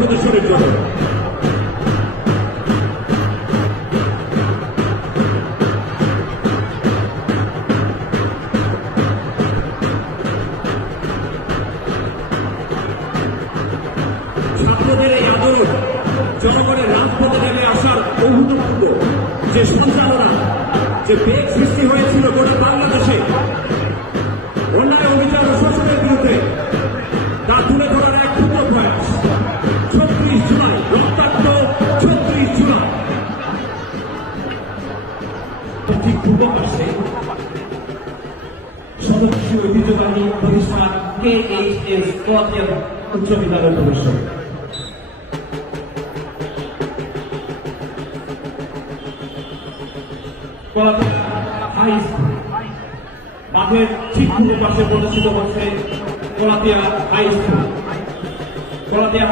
প্রদর্শনের জন্য ছাত্রদের এই জনগণের রাজপথে নেমে আসার অভূতপূর্ব যে সঞ্চালনা যে বেগ সৃষ্টি ঠিক পূর্ব পাশে সদস্য ঐতিহ্যবাহী প্রতিষ্ঠান কে এইচ এস উচ্চ বিদ্যালয় প্রদর্শন হাই ঠিক পূর্ব পাশে প্রদর্শিত হচ্ছে কলাতিয়া হাই স্কুল। কলাতিয়া